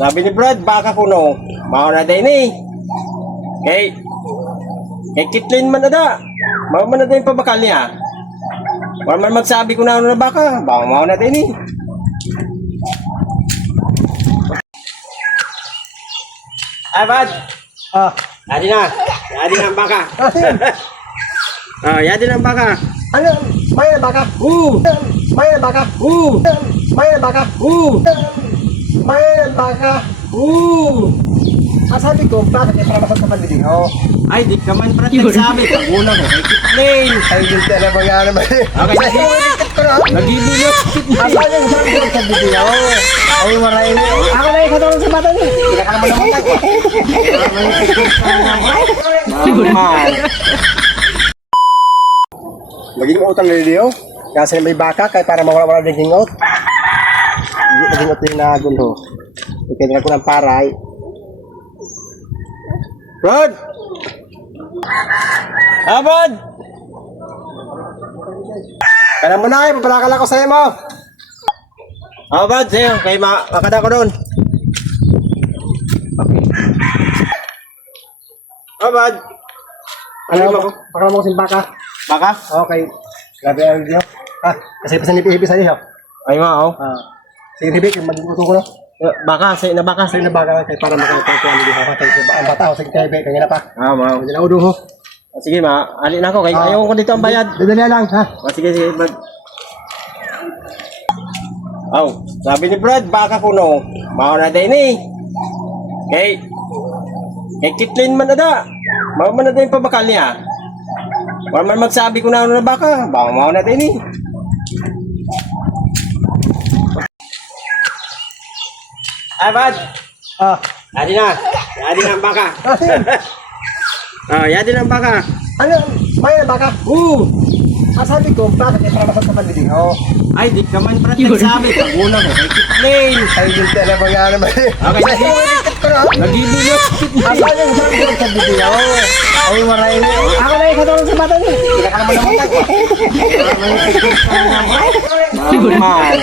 Sabi ni Brad, baka kuno, mao na din eh. Kay Kitlin man na da. Mao man na din pabakal niya. Wala man magsabi ko na ano na baka, baka mao na din eh. Ay, Brad. Yadi na. Yadi na ang baka. Yadi na ang baka. Ano? May baka? May baka? May baka? May baka? Sabi ko, bakit yung para masang kapalibing? Ay, di ka man prat nagsabi. Paguna ko, kay Kitlin. Ay, hindi ka na mga naman. Okay, nagibulot. Asan yung sabi ko sa video? Ay, maray na. Ako na yung katulong sa bata niya. Hindi ka naman naman. Maging utang na video. Kasi may baka kaya para mawala-wala ng hingot. Hindi na hingot yung nagulo. Ikita ko ng paray. Brad! Brad! Kaya mo na, papalakala ko sa'yo mo. Brad, sa'yo. Kay makada ko doon. Brad! Pakala mo kasing baka. Baka? Okay. Grabe ang video. Kasi pasan nipi-hipi sa'yo. Ay nga, Sige, hipi, mag-uto ko na. Baka, sa'yo na baka. Sa'yo na baka kay para makakita ko ang video ko. Ang bata ko, sige kayo, kanya na pa. Mao. Hindi na udo ho. Sige, ali na ako. Kay ayaw ko dito ang bayad. Dali lang, ha? Sige, Brad. Sabi ni Brad, baka kuno, mao na din eh. Kay Kitlin man na da. Mao man na din pabakal niya. Wala man magsabi ko na ano na baka, mao na din eh. Ay, Brad. Yadi na. Yadi na ang baka. Yadi na ang baka. Ano? May baka? Sabi ko, bakit yung para masang kapalibing? Ay, di ka man prat nagsabi. Paguna ko, kay Kitlin. Ay, hindi ka na mga naman. Okay, nagibulot. Asan yung sabi ko sa video? Ay, maray na. Ako na yung katulong sa bata niya. Hindi ka naman naman. Man.